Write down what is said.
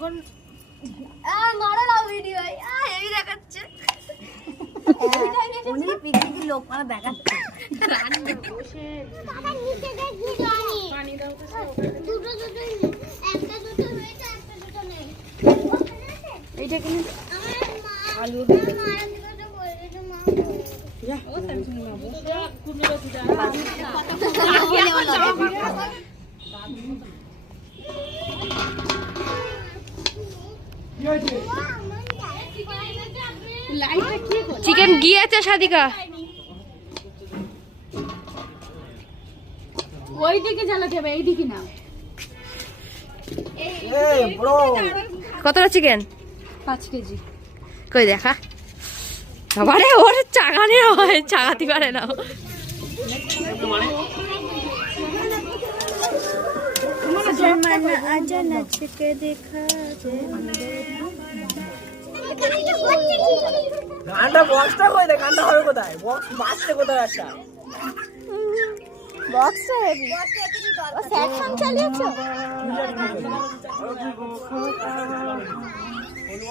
এখন মারা লাও ভিডিও এই দেখাচ্ছে উনি পিকনিকের লোক মানে দেখাচ্ছে রান্না বসে বাবা নিচে দেখ পানি দাও তো দুটো একটা দুটো হয়েছে একটা দুটো নেই এইটা কিনে আলু মারা দিতে বলে তো মা যা ও স্যামসাং না বসে কুমিরা দিদা চিকেন গিয়েছে সাদিকা ওইদিকে জ্বালাতে হবে এইদিকে না কতটা চিকেন 5 কেজি কই দেখা বাবারে ওর চাগানে হয় চাগাতে পারে না জমানা আজ নাচকে দেখা গানটা বক্সটা কই দে গানটা হবে কোথায় বক্স বাজছে কোথায় একটা বক্সটা হেভি ও সেকশন চালিয়েছো বলবো